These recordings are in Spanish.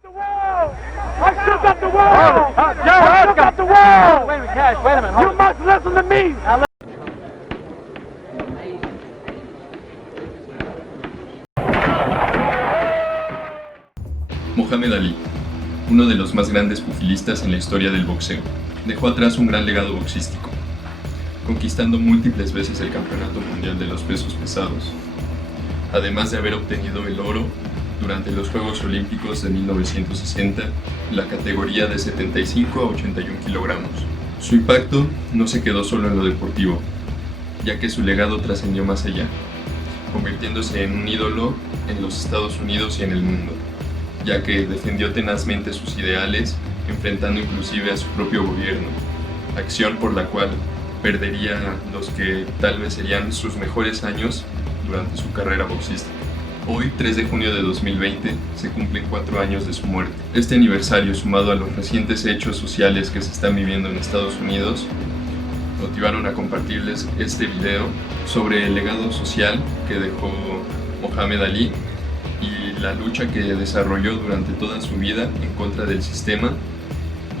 the wall! I shook up the wall! I shook up the wall! Wait a minute, Cash, wait a minute. You must listen to me! Mohamed Ali, uno de los más grandes pugilistas en la historia del boxeo, dejó atrás un gran legado boxístico, conquistando múltiples veces el Campeonato Mundial de los Pesos Pesados, además de haber obtenido el oro durante los Juegos Olímpicos de 1960 en la categoría de 75 a 81 kilogramos. Su impacto no se quedó solo en lo deportivo, ya que su legado trascendió más allá, convirtiéndose en un ídolo en los Estados Unidos y en el mundo, ya que defendió tenazmente sus ideales, enfrentando inclusive a su propio gobierno, acción por la cual perdería los que tal vez serían sus mejores años durante su carrera boxística. Hoy, 3 de junio de 2020, se cumplen 4 años de su muerte. Este aniversario, sumado a los recientes hechos sociales que se están viviendo en Estados Unidos, motivaron a compartirles este video sobre el legado social que dejó Mohamed Ali y la lucha que desarrolló durante toda su vida en contra del sistema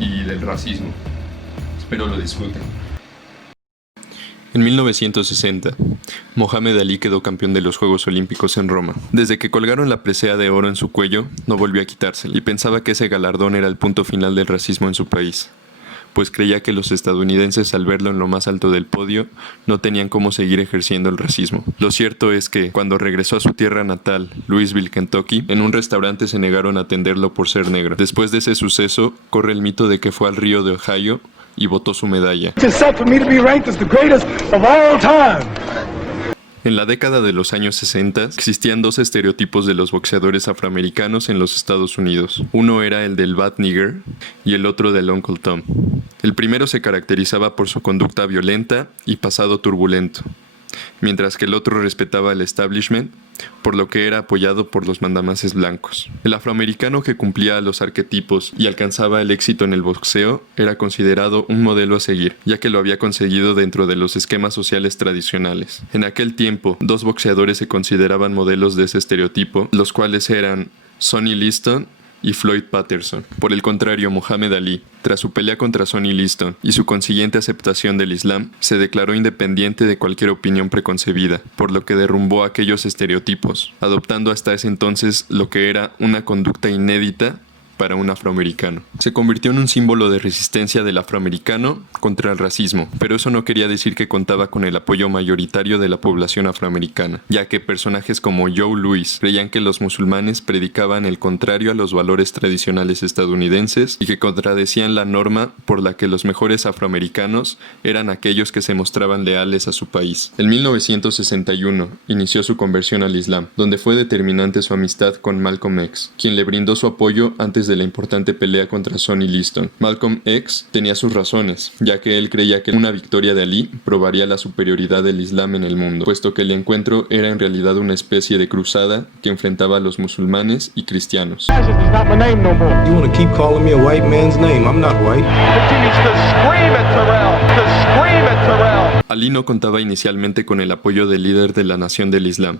y del racismo. Espero lo disfruten. En 1960, Mohamed Ali quedó campeón de los Juegos Olímpicos en Roma. Desde que colgaron la presea de oro en su cuello, no volvió a quitársela y pensaba que ese galardón era el punto final del racismo en su país, pues creía que los estadounidenses, al verlo en lo más alto del podio, no tenían cómo seguir ejerciendo el racismo. Lo cierto es que, cuando regresó a su tierra natal, Louisville, Kentucky, en un restaurante se negaron a atenderlo por ser negro. Después de ese suceso, corre el mito de que fue al río de Ohio y botó su medalla. En la década de los años 60 existían dos estereotipos de los boxeadores afroamericanos en los Estados Unidos. Uno era el del Bad Nigger y el otro del Uncle Tom. El primero se caracterizaba por su conducta violenta y pasado turbulento, mientras que el otro respetaba el establishment, por lo que era apoyado por los mandamases blancos. El afroamericano que cumplía los arquetipos y alcanzaba el éxito en el boxeo era considerado un modelo a seguir, ya que lo había conseguido dentro de los esquemas sociales tradicionales. En aquel tiempo, dos boxeadores se consideraban modelos de ese estereotipo, los cuales eran Sonny Liston y Floyd Patterson. Por el contrario, Mohamed Ali, tras su pelea contra Sonny Liston y su consiguiente aceptación del Islam, se declaró independiente de cualquier opinión preconcebida, por lo que derrumbó aquellos estereotipos, adoptando hasta ese entonces lo que era una conducta inédita para un afroamericano. Se convirtió en un símbolo de resistencia del afroamericano contra el racismo, pero eso no quería decir que contaba con el apoyo mayoritario de la población afroamericana, ya que personajes como Joe Louis creían que los musulmanes predicaban el contrario a los valores tradicionales estadounidenses y que contradecían la norma por la que los mejores afroamericanos eran aquellos que se mostraban leales a su país. En 1961 inició su conversión al Islam, donde fue determinante su amistad con Malcolm X, quien le brindó su apoyo antes de la importante pelea contra Sonny Liston. Malcolm X tenía sus razones, ya que él creía que una victoria de Ali probaría la superioridad del Islam en el mundo, puesto que el encuentro era en realidad una especie de cruzada que enfrentaba a los musulmanes y cristianos. Ali no contaba inicialmente con el apoyo del líder de la nación del Islam,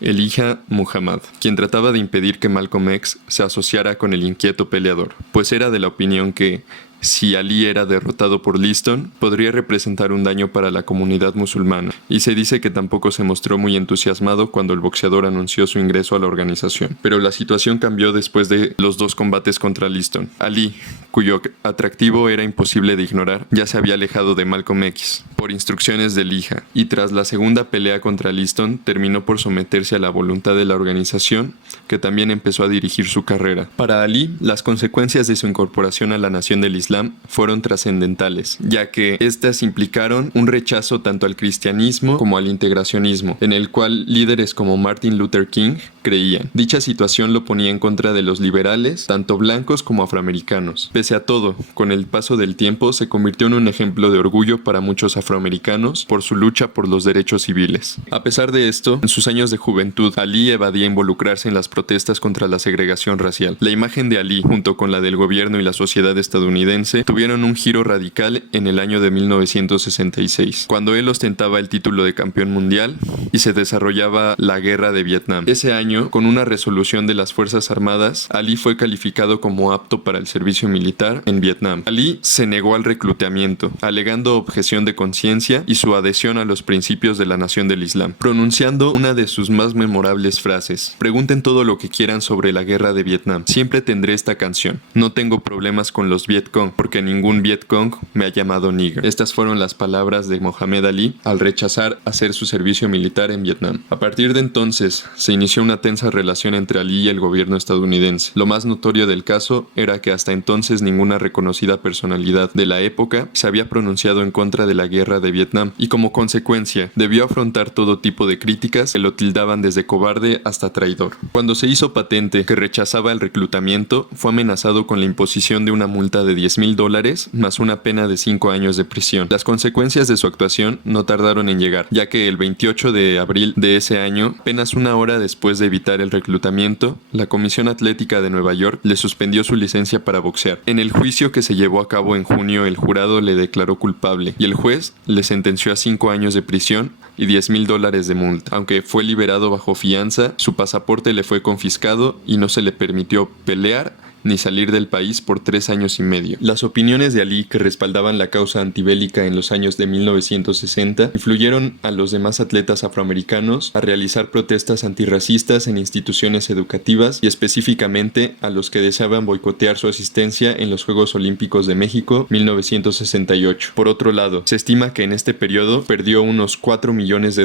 Elijah Muhammad, quien trataba de impedir que Malcolm X se asociara con el inquieto peleador, pues era de la opinión que, si Ali era derrotado por Liston, podría representar un daño para la comunidad musulmana, y se dice que tampoco se mostró muy entusiasmado cuando el boxeador anunció su ingreso a la organización. Pero la situación cambió después de los dos combates contra Liston. Ali, cuyo atractivo era imposible de ignorar, ya se había alejado de Malcolm X, por instrucciones de Elijah, y tras la segunda pelea contra Liston, terminó por someterse a la voluntad de la organización, que también empezó a dirigir su carrera. Para Ali, las consecuencias de su incorporación a la nación del Islam fueron trascendentales, ya que estas implicaron un rechazo tanto al cristianismo como al integracionismo, en el cual líderes como Martin Luther King creían. Dicha situación lo ponía en contra de los liberales, tanto blancos como afroamericanos. Pese a todo, con el paso del tiempo se convirtió en un ejemplo de orgullo para muchos afroamericanos por su lucha por los derechos civiles. A pesar de esto, en sus años de juventud, Ali evadía involucrarse en las protestas contra la segregación racial. La imagen de Ali, junto con la del gobierno y la sociedad estadounidense, estadounidense tuvieron un giro radical en el año de 1966, cuando él ostentaba el título de campeón mundial y se desarrollaba la guerra de Vietnam. Ese año, con una resolución de las Fuerzas Armadas, Ali fue calificado como apto para el servicio militar en Vietnam. Ali se negó al reclutamiento, alegando objeción de conciencia y su adhesión a los principios de la nación del Islam, pronunciando una de sus más memorables frases: pregunten todo lo que quieran sobre la guerra de Vietnam, siempre tendré esta canción. No tengo problemas con los Vietcong, porque ningún Vietcong me ha llamado nigger. Estas fueron las palabras de Mohamed Ali al rechazar hacer su servicio militar en Vietnam. A partir de entonces, se inició una tensa relación entre Ali y el gobierno estadounidense. Lo más notorio del caso era que hasta entonces ninguna reconocida personalidad de la época se había pronunciado en contra de la guerra de Vietnam y como consecuencia debió afrontar todo tipo de críticas que lo tildaban desde cobarde hasta traidor. Cuando se hizo patente que rechazaba el reclutamiento, fue amenazado con la imposición de una multa de $10,000 más una pena de 5 años de prisión. Las consecuencias de su actuación no tardaron en llegar, ya que el 28 de abril de ese año, apenas una hora después de evitar el reclutamiento, la Comisión Atlética de Nueva York le suspendió su licencia para boxear. En el juicio que se llevó a cabo en junio, el jurado le declaró culpable y el juez le sentenció a 5 años de prisión y $10,000 de multa. Aunque fue liberado bajo fianza, su pasaporte le fue confiscado y no se le permitió pelear ni salir del país por 3 años y medio. Las opiniones de Ali, que respaldaban la causa antibélica en los años de 1960, influyeron a los demás atletas afroamericanos a realizar protestas antirracistas en instituciones educativas y específicamente a los que deseaban boicotear su asistencia en los Juegos Olímpicos de México 1968. Por otro lado, se estima que en este periodo perdió unos $4 millones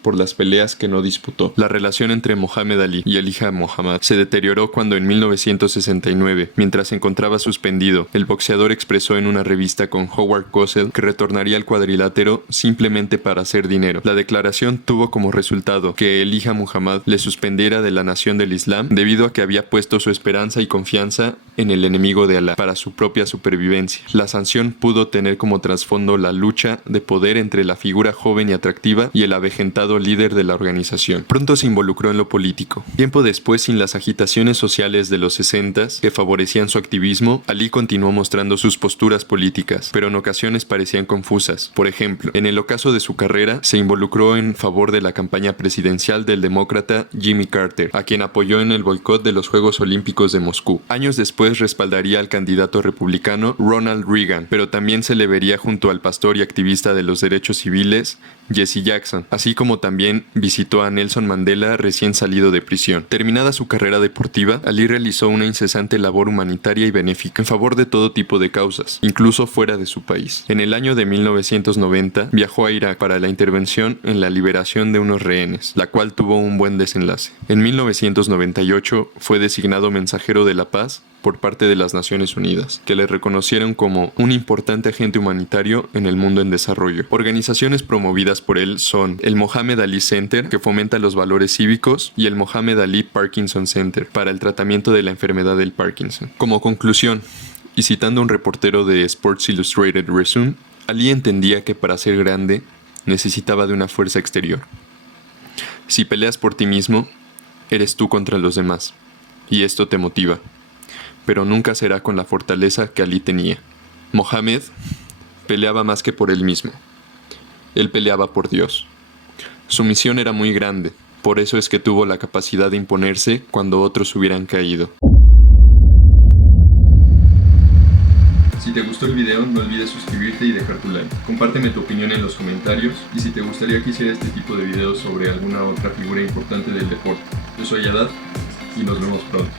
por las peleas que no disputó. La relación entre Mohamed Ali y Elijah Muhammad se deterioró cuando en 1969, mientras se encontraba suspendido, el boxeador expresó en una revista con Howard Cosell que retornaría al cuadrilátero simplemente para hacer dinero. La declaración tuvo como resultado que Elijah Muhammad le suspendiera de la nación del Islam debido a que había puesto su esperanza y confianza en el enemigo de Alá para su propia supervivencia. La sanción pudo tener como trasfondo la lucha de poder entre la figura joven y atractiva y el avejentado líder de la organización. Pronto se involucró en lo político. Tiempo después, sin las agitaciones sociales de los 60s que favorecían su activismo, Ali continuó mostrando sus posturas políticas, pero en ocasiones parecían confusas. Por ejemplo, en el ocaso de su carrera, se involucró en favor de la campaña presidencial del demócrata Jimmy Carter, a quien apoyó en el boicot de los Juegos Olímpicos de Moscú. Años después respaldaría al candidato republicano Ronald Reagan, pero también se le vería junto al pastor y activista de los derechos civiles Jesse Jackson, así como también visitó a Nelson Mandela recién salido de prisión. Terminada su carrera deportiva, Ali realizó una incesante labor humanitaria y benéfica en favor de todo tipo de causas, incluso fuera de su país. En el año de 1990 viajó a Irak para la intervención en la liberación de unos rehenes, la cual tuvo un buen desenlace. En 1998 fue designado mensajero de la paz por parte de las Naciones Unidas, que le reconocieron como un importante agente humanitario en el mundo en desarrollo. Organizaciones promovidas por él son el Mohamed Ali Center, que fomenta los valores cívicos, y el Mohamed Ali Parkinson Center, para el tratamiento de la enfermedad del Parkinson. Como conclusión, y citando a un reportero de Sports Illustrated Resume, Ali entendía que para ser grande necesitaba de una fuerza exterior. Si peleas por ti mismo, eres tú contra los demás, y esto te motiva, pero nunca será con la fortaleza que Ali tenía. Mohamed peleaba más que por él mismo. Él peleaba por Dios. Su misión era muy grande, por eso es que tuvo la capacidad de imponerse cuando otros hubieran caído. Si te gustó el video, no olvides suscribirte y dejar tu like. Compárteme tu opinión en los comentarios y si te gustaría que hiciera este tipo de videos sobre alguna otra figura importante del deporte. Yo soy Adad y nos vemos pronto.